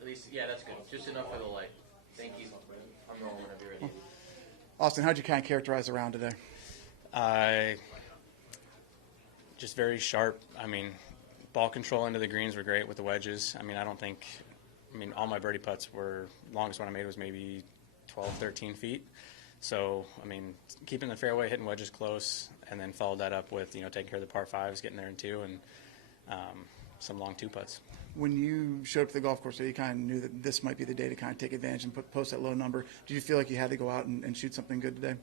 At least, yeah, that's good. Just enough for the light. Thank you. I'm rolling whenever you're ready. Austin, how'd you kind of characterize the round today? Just very sharp. I mean, ball control into the greens were great with the wedges. I mean, all my birdie putts were, longest one I made was maybe 12, 13 feet. So, I mean, keeping the fairway, hitting wedges close, and then followed that up with, taking care of the par fives, getting there in two, and some long two putts. When you showed up to the golf course, you kind of knew that this might be the day to kind of take advantage and post that low number. Did you feel like you had to go out and shoot something good today?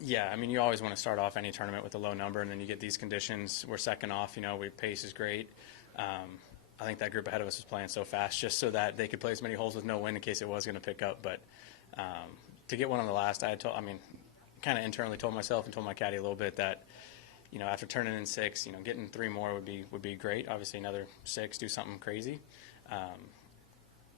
Yeah, I mean, you always want to start off any tournament with a low number, and then you get these conditions. We're second off, pace is great. I think that group ahead of us was playing so fast just so that they could play as many holes with no wind in case it was going to pick up. But to get one on the last, kind of internally told myself and told my caddy a little bit that, after turning in 6, getting 3 more would be great. Obviously, another 6, do something crazy.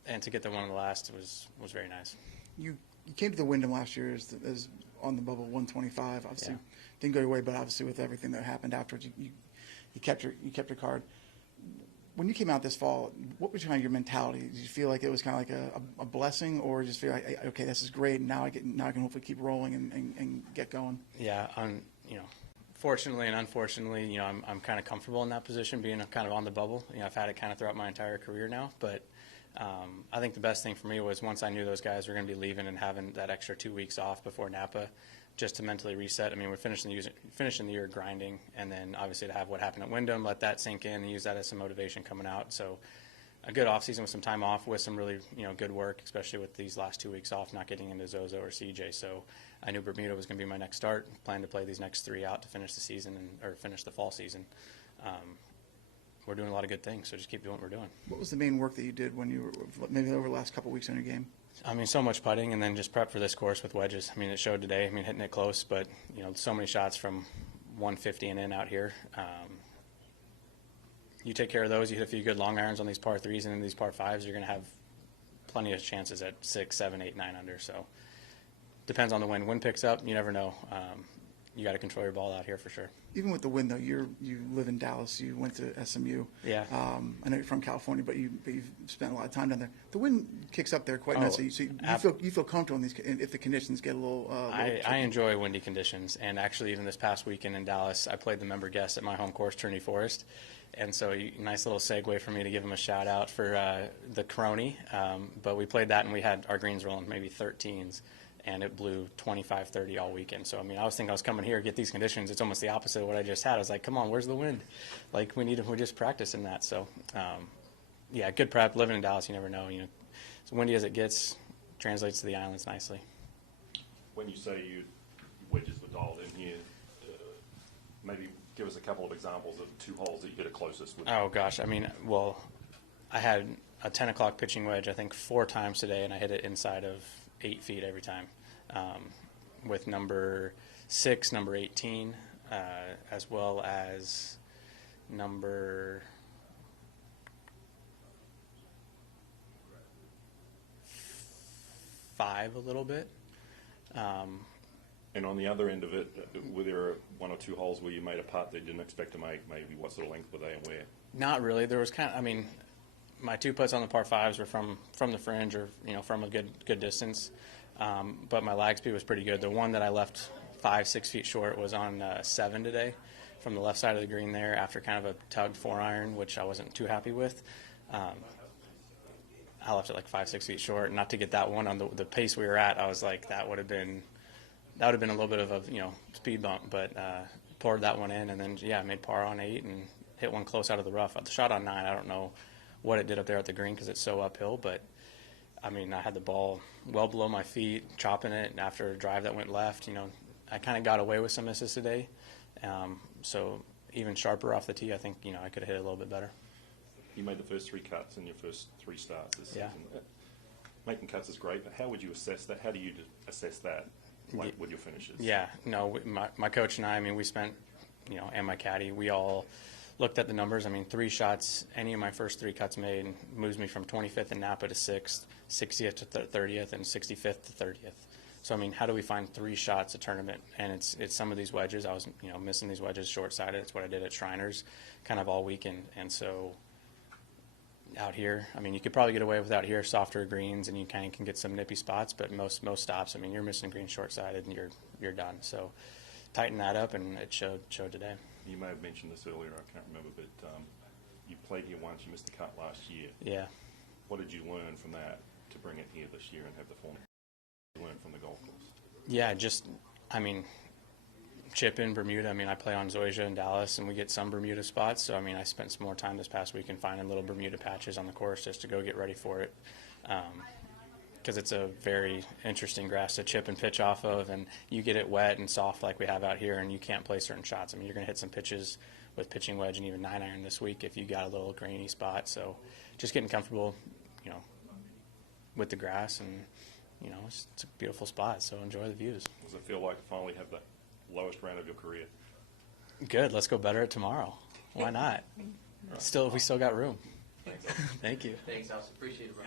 And to get the one on the last was very nice. You came to the Wyndham last year as on the bubble 125. Obviously, didn't go your way, but obviously with everything that happened afterwards, you kept your card. When you came out this fall, what was kind of your mentality? Did you feel like it was kind of like a blessing, or just feel like, okay, this is great, and now I can hopefully keep rolling and get going? Yeah, fortunately and unfortunately, I'm kind of comfortable in that position, being kind of on the bubble. I've had it kind of throughout my entire career now, but I think the best thing for me was once I knew those guys were going to be leaving and having that extra 2 weeks off before Napa, just to mentally reset. I mean, we're finishing the year grinding, and then obviously to have what happened at Wyndham, let that sink in and use that as some motivation coming out. So a good off season with some time off with some really good work, especially with these last 2 weeks off, not getting into Zozo or CJ. So I knew Bermuda was going to be my next start. Plan to play these next 3 out to finish the season or finish the fall season. We're doing a lot of good things, so just keep doing what we're doing. What was the main work that you did when you were maybe over the last couple of weeks in your game? I mean, so much putting, and then just prep for this course with wedges. I mean, it showed today. I mean, hitting it close, but so many shots from 150 and in out here. You take care of those. You hit a few good long irons on these par 3s and in these par 5s. You're going to have plenty of chances at 6, 7, 8, 9 under. So depends on the wind. Wind picks up, you never know. You got to control your ball out here for sure. Even with the wind, though, you live in Dallas. You went to SMU. Yeah. I know you're from California, but you've spent a lot of time down there. The wind kicks up there quite nicely. So you feel comfortable in these if the conditions get a little. I enjoy windy conditions, and actually even this past weekend in Dallas, I played the member guest at my home course, Trinity Forest, and so nice little segue for me to give him a shout out for the Crony. But we played that, and we had our greens rolling maybe 13s. And it blew 25, 30 all weekend. So, I mean, I was thinking I was coming here, get these conditions. It's almost the opposite of what I just had. I was like, come on, where's the wind? Like, we're just practicing that. So, yeah, good prep. Living in Dallas, you never know. As windy as it gets, translates to the islands nicely. When you say wedges were dialed in here, maybe give us a couple of examples of 2 holes that you hit it closest with. Oh, gosh. I mean, well, I had a 10 o'clock pitching wedge, I think, 4 times today, and I hit it inside of 8 feet every time, with number 6, number 18, as well as number 5 a little bit. And on the other end of it, were there 1 or 2 holes where you made a putt that you didn't expect to make? Maybe what sort of length were they and where? Not really. There was my 2 putts on the par 5s were from the fringe or from a good distance, but my lag speed was pretty good. The one that I left 5, 6 feet short was on 7 today, from the left side of the green there after kind of a tugged 4-iron, which I wasn't too happy with. I left it like 5, 6 feet short. Not to get that one on the pace we were at, I was like that would have been a little bit of a speed bump, but poured that one in and then made par on 8 and hit one close out of the rough. The shot on 9, I don't know what it did up there at the green because it's so uphill, but I mean, I had the ball well below my feet, chopping it, and after a drive that went left, I kind of got away with some misses today. So even sharper off the tee, I think, I could have hit it a little bit better. You made the first 3 cuts in your first 3 starts this Yeah. season. Making cuts is great, but how would you assess that? How do you assess that, with your finishes? Yeah, no, my coach and I mean, we spent, and my caddy, we all looked at the numbers. I mean, 3 shots, any of my first 3 cuts made moves me from 25th in Napa to 6th, 60th to 30th, and 65th to 30th. So, I mean, how do we find 3 shots a tournament? And it's some of these wedges. I was, missing these wedges short-sided. It's what I did at Shriners kind of all weekend. And so out here, I mean, you could probably get away with out here softer greens, and you kind of can get some nippy spots. But most stops, I mean, you're missing green short sided, and you're done. So tighten that up, and it showed today. You may have mentioned this earlier, I can't remember, but you played here once, you missed the cut last year. Yeah. What did you learn from that to bring it here this year and have the form you learned from the golf course? Yeah, I mean, chip in Bermuda. I mean, I play on Zoysia in Dallas, and we get some Bermuda spots. So, I mean, I spent some more time this past weekend finding little Bermuda patches on the course just to go get ready for it. Because it's a very interesting grass to chip and pitch off of, and you get it wet and soft like we have out here, and you can't play certain shots. I mean, you're going to hit some pitches with pitching wedge and even 9-iron this week if you got a little grainy spot. So just getting comfortable, with the grass, and, it's a beautiful spot, so enjoy the views. Does it feel like finally have the lowest round of your career? Good. Let's go better at tomorrow. Why not? We still got room. Thanks. Thank you. Thanks, House. Appreciate it, bro.